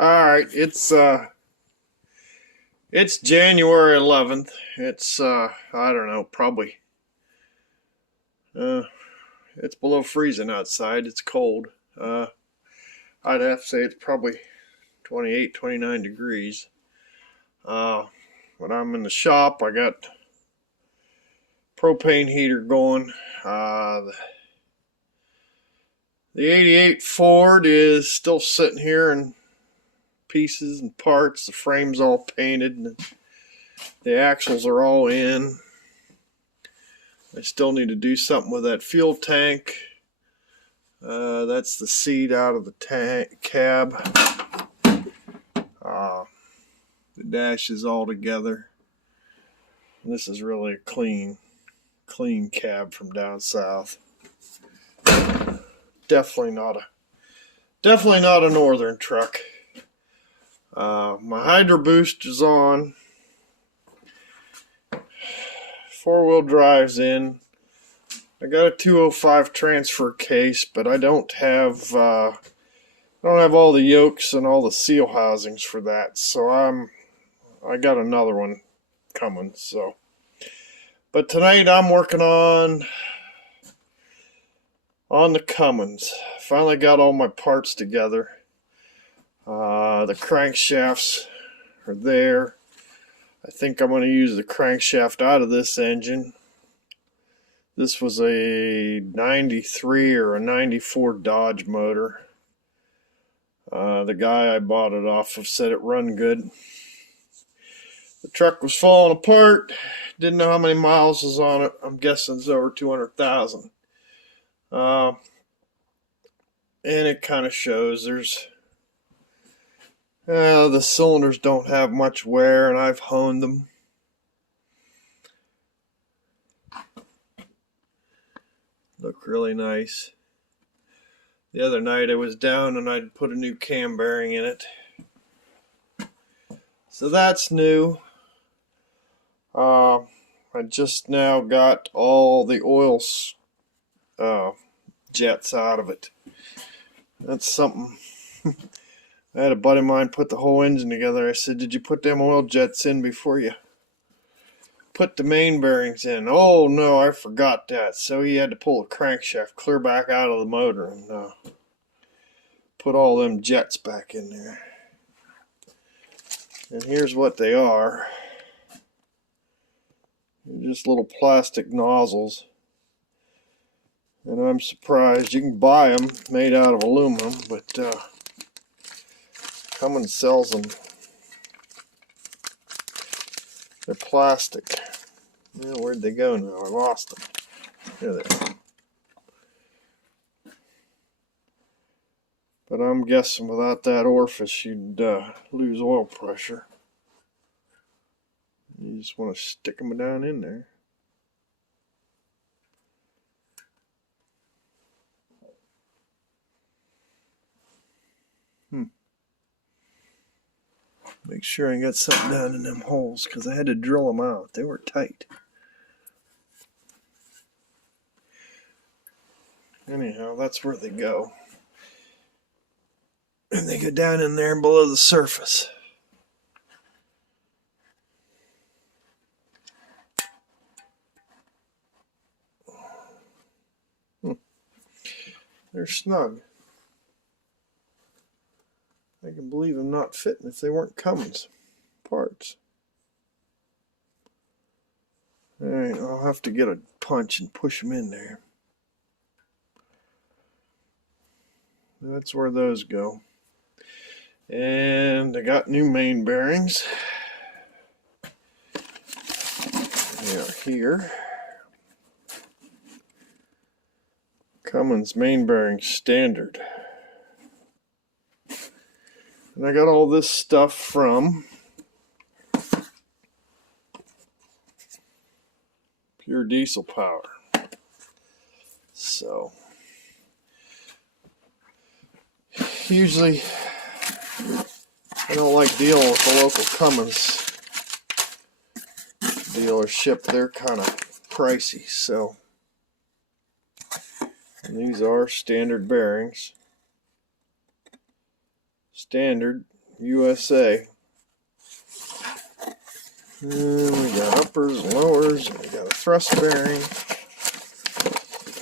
Alright, it's January 11th. It's I don't know, probably uh it's below freezing outside. It's cold. I'd have to say it's probably 28, 29 degrees. Uh when I'm in the shop, I got propane heater going. The 88 Ford is still sitting here in pieces and parts. The frame's all painted and the axles are all in. I still need to do something with that fuel tank. That's the seat out of the tank cab. The dash is all together. And this is really a clean cab from down south. Definitely not a northern truck. My hydro boost is on. 4-wheel drive's in. I got a 205 transfer case, but I don't have all the yokes and all the seal housings for that. So I got another one coming. But tonight I'm working on the Cummins. Finally got all my parts together. The crankshafts are there. I think I'm going to use the crankshaft out of this engine. This was a 93 or a 94 Dodge motor. The guy I bought it off of said it run good. The truck was falling apart. Didn't know how many miles was on it. I'm guessing it's over 200,000. And it kind of shows. The cylinders don't have much wear, and I've honed them. Look really nice. The other night I was down and I'd put a new cam bearing in it. So that's new. I just now got all the oil jets out of it. That's something. I had a buddy of mine put the whole engine together. I said, "Did you put them oil jets in before you put the main bearings in?" "Oh no, I forgot that." So he had to pull the crankshaft clear back out of the motor and put all them jets back in there. And here's what they are. They're just little plastic nozzles. And I'm surprised. You can buy them made out of aluminum, but Cummins sells them. They're plastic. Well, where'd they go now? I lost them. There they are. But I'm guessing without that orifice, you'd lose oil pressure. You just want to stick them down in there. Make sure I got something down in them holes, because I had to drill them out. They were tight. Anyhow, that's where they go. And they go down in there below the surface. They're snug. I can believe them not fitting if they weren't Cummins parts. Alright, I'll have to get a punch and push them in there. That's where those go. And I got new main bearings. They are here. Cummins main bearing standard. And I got all this stuff from Pure Diesel Power. So usually I don't like dealing with the local Cummins dealership. They're kind of pricey. So, and these are standard bearings. Standard, USA. And we got uppers and lowers, and we got a thrust bearing.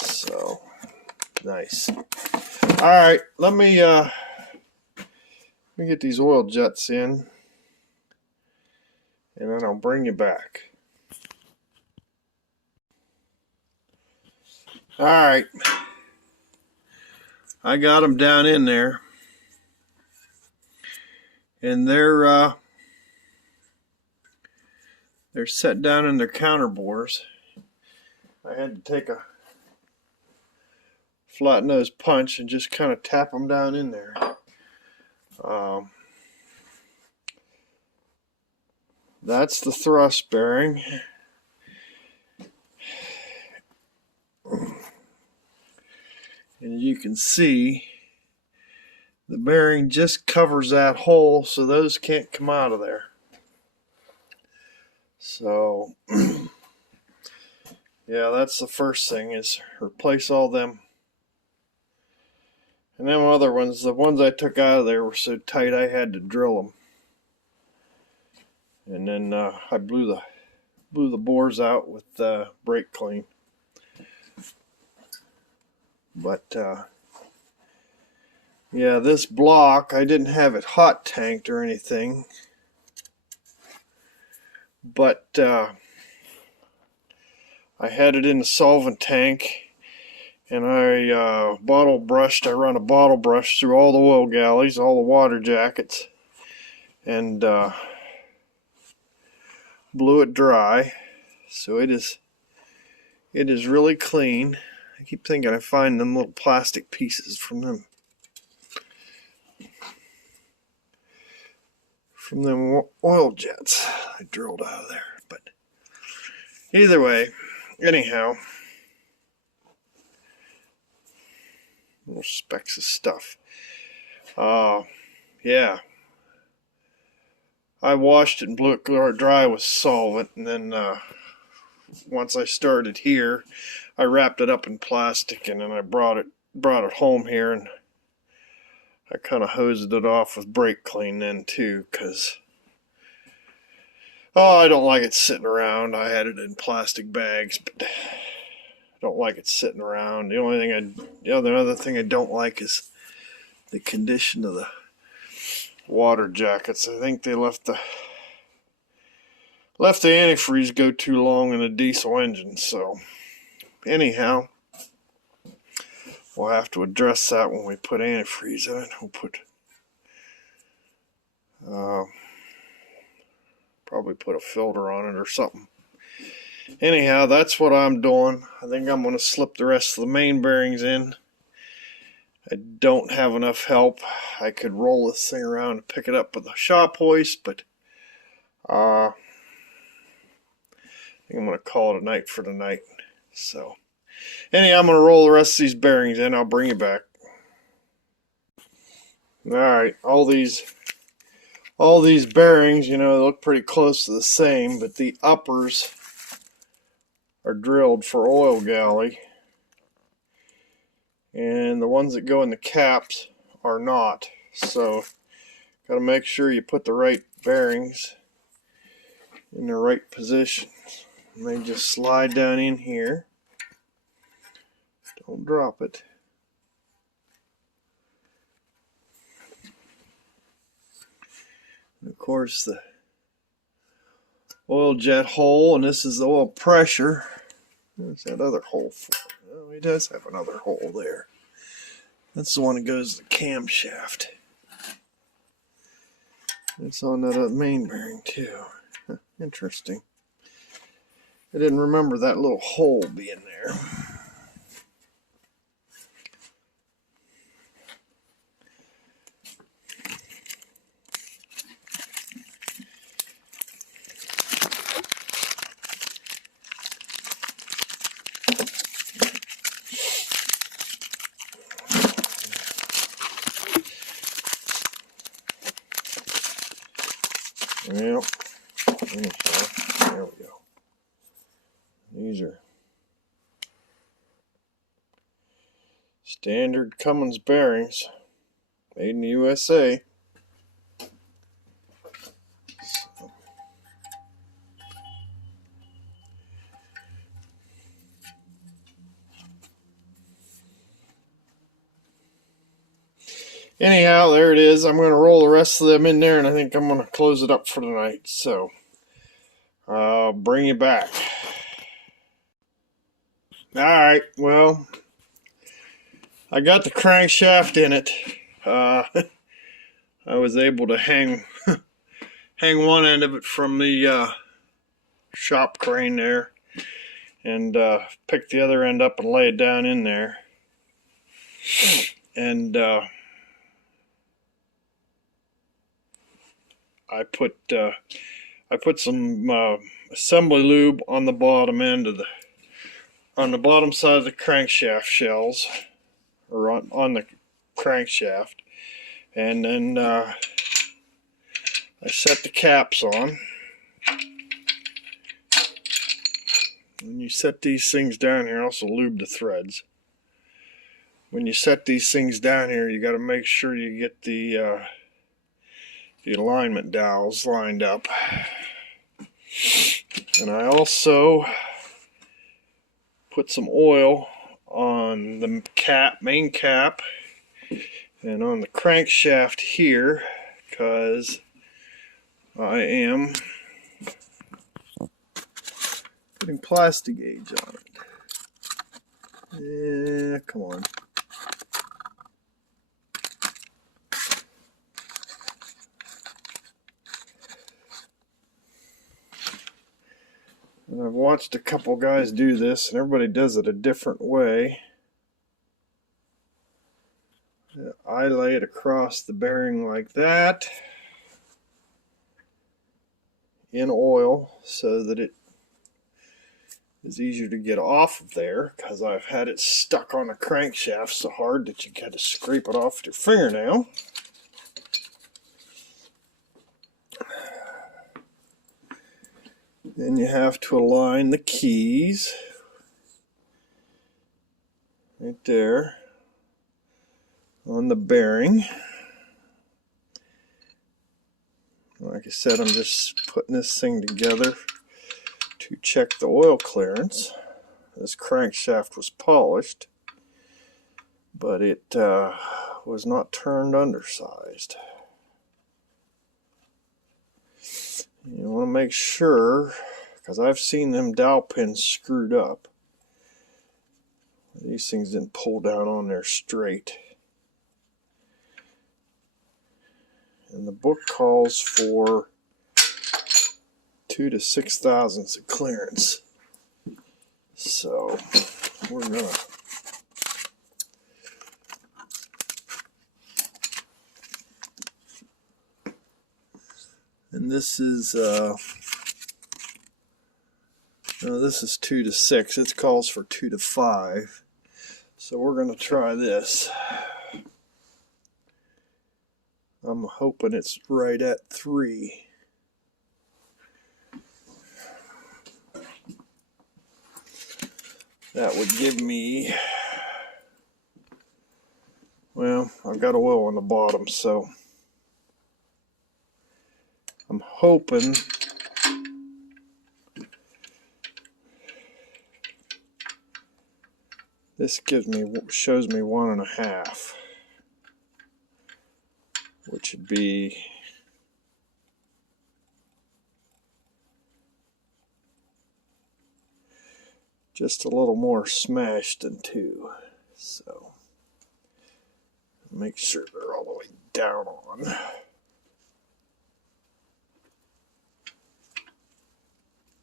So nice. All right, let me get these oil jets in, and then I'll bring you back. All right, I got them down in there, and they're set down in their counter bores. I had to take a flat nose punch and just kind of tap them down in there. That's the thrust bearing. And you can see the bearing just covers that hole, so those can't come out of there. So yeah, that's the first thing, is replace all them. And then other ones, the ones I took out of there were so tight I had to drill them. And then I blew the bores out with brake clean. But yeah, this block, I didn't have it hot tanked or anything, but I had it in the solvent tank, and I I run a bottle brush through all the oil galleys, all the water jackets, and blew it dry. So it is really clean. I keep thinking I find them little plastic pieces from them oil jets I drilled out of there. But either way, anyhow, little specks of stuff. Yeah, I washed it and blew it dry with solvent, and then once I started here, I wrapped it up in plastic, and then I brought it home here, and I kind of hosed it off with brake clean then too, because I don't like it sitting around. I had it in plastic bags, but I don't like it sitting around. The other thing I don't like is the condition of the water jackets. I think they left the antifreeze go too long in a diesel engine. So anyhow, we'll have to address that when we put antifreeze in it. We'll probably put a filter on it or something. Anyhow, that's what I'm doing. I think I'm going to slip the rest of the main bearings in. I don't have enough help. I could roll this thing around and pick it up with a shop hoist, but I think I'm going to call it a night for tonight. So anyhow, I'm going to roll the rest of these bearings in. I'll bring you back. Alright, all these bearings, they look pretty close to the same, but the uppers are drilled for oil galley, and the ones that go in the caps are not. So got to make sure you put the right bearings in the right position. And they just slide down in here. Don't drop it. And of course, the oil jet hole, and this is the oil pressure. There's that other hole for it. Oh, he does have another hole there. That's the one that goes to the camshaft. It's on that main bearing too. Interesting. I didn't remember that little hole being there. Well, there we go. These are standard Cummins bearings, made in the USA. anyhow, there it is. I'm going to roll the rest of them in there, and I think I'm going to close it up for tonight. So I'll bring you back. Alright, well, I got the crankshaft in it. I was able to hang one end of it from the shop crane there, and pick the other end up and lay it down in there. And I put some assembly lube on the bottom end of on the bottom side of the crankshaft shells, or on the crankshaft, and then I set the caps on. When you set these things down here, also lube the threads. When you set these things down here, you got to make sure you get the alignment dowels lined up. And I also put some oil on the main cap, and on the crankshaft here, because I am putting plastic gauge on it. Yeah, come on. And I've watched a couple guys do this, and everybody does it a different way. I lay it across the bearing like that in oil so that it is easier to get off of there, because I've had it stuck on the crankshaft so hard that you got to scrape it off with your fingernail. Then you have to align the keys right there on the bearing. Like I said, I'm just putting this thing together to check the oil clearance. This crankshaft was polished, but it was not turned undersized. You want to make sure, because I've seen them dowel pins screwed up. These things didn't pull down on there straight. And the book calls for 2 to 6 thousandths of clearance. So we're gonna and this is no, this is 2 to 6. It calls for 2 to 5. So we're gonna try this. I'm hoping it's right at 3. That would give me, well, I've got oil on the bottom, so I'm hoping this shows me 1.5, which would be just a little more smashed than 2. So make sure they're all the way down on.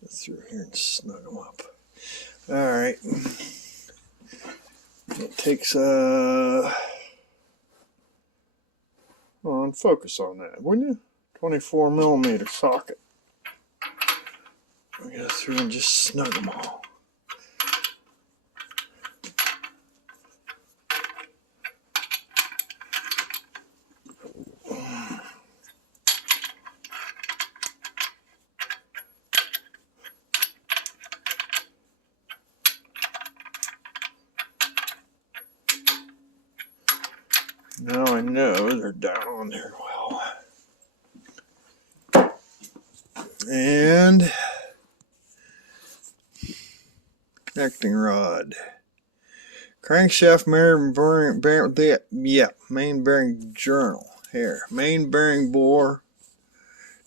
Get through here and snug them up. Alright. It takes focus on that, wouldn't you? 24mm socket. We go through and just snug them all. Now I know they're down on there well. And connecting rod. Crankshaft main bearing journal. Here, main bearing bore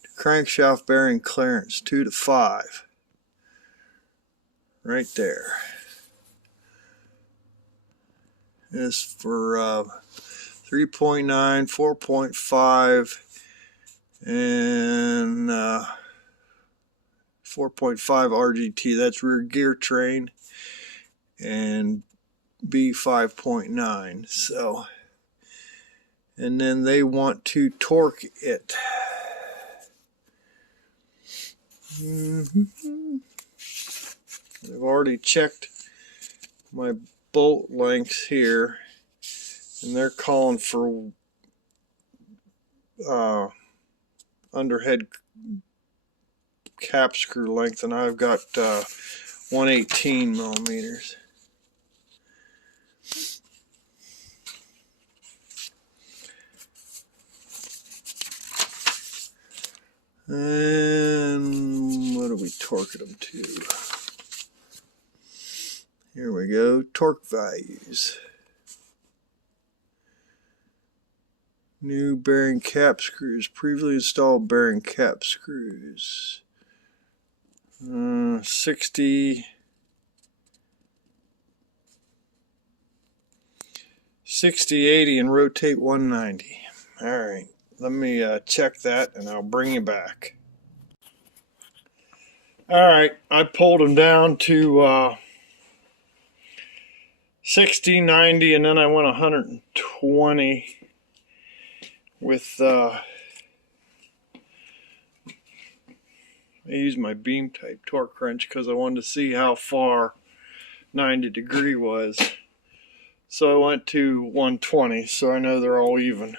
to crankshaft bearing clearance 2 to 5. Right there. This for 3.9, 4.5, and 4.5 RGT. That's rear gear train, and B5.9. So, and then they want to torque it. I've already checked my bolt lengths here, and they're calling for underhead cap screw length, and I've got 118 millimeters. And what do we torque them to? Here we go, torque values. New bearing cap screws, previously installed bearing cap screws. 60, 80, and rotate 190. Alright, let me check that and I'll bring you back. Alright, I pulled them down to 60, 90, and then I went 120 with I used my beam type torque wrench because I wanted to see how far 90 degree was. So I went to 120, so I know they're all even.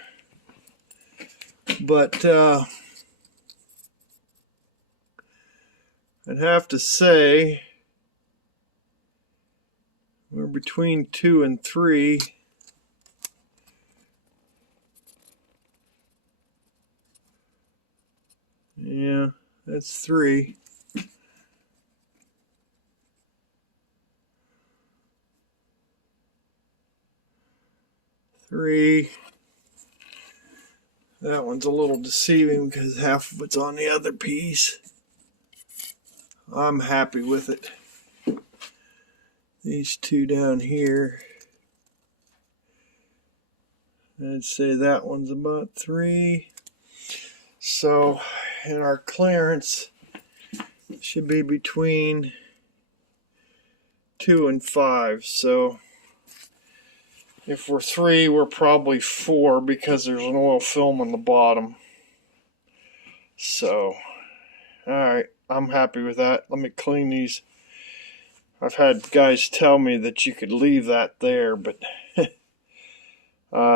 But I'd have to say we're between 2 and 3. Yeah, that's 3. That one's a little deceiving because half of it's on the other piece. I'm happy with it. These two down here, I'd say that one's about 3. So, and our clearance should be between 2 and 5. So, if we're 3, we're probably 4 because there's an oil film on the bottom. So, alright, I'm happy with that. Let me clean these. I've had guys tell me that you could leave that there, but I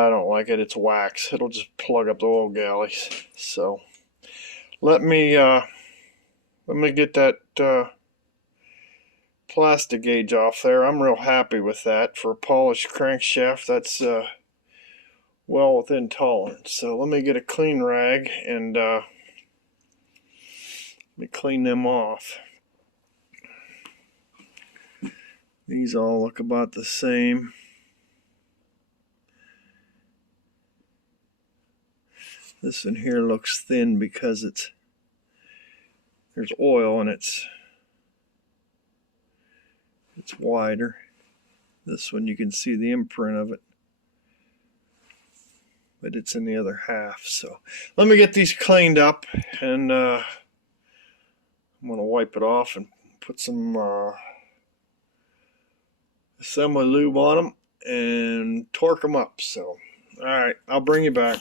don't like it. It's wax. It'll just plug up the oil galleys. So, let me get that plastic gauge off there. I'm real happy with that. For a polished crankshaft, that's well within tolerance. So let me get a clean rag and let me clean them off. These all look about the same. This one here looks thin because there's oil and it's wider. This one you can see the imprint of it, but it's in the other half. So let me get these cleaned up, and I'm going to wipe it off and put some assembly lube on them and torque them up. So alright, I'll bring you back.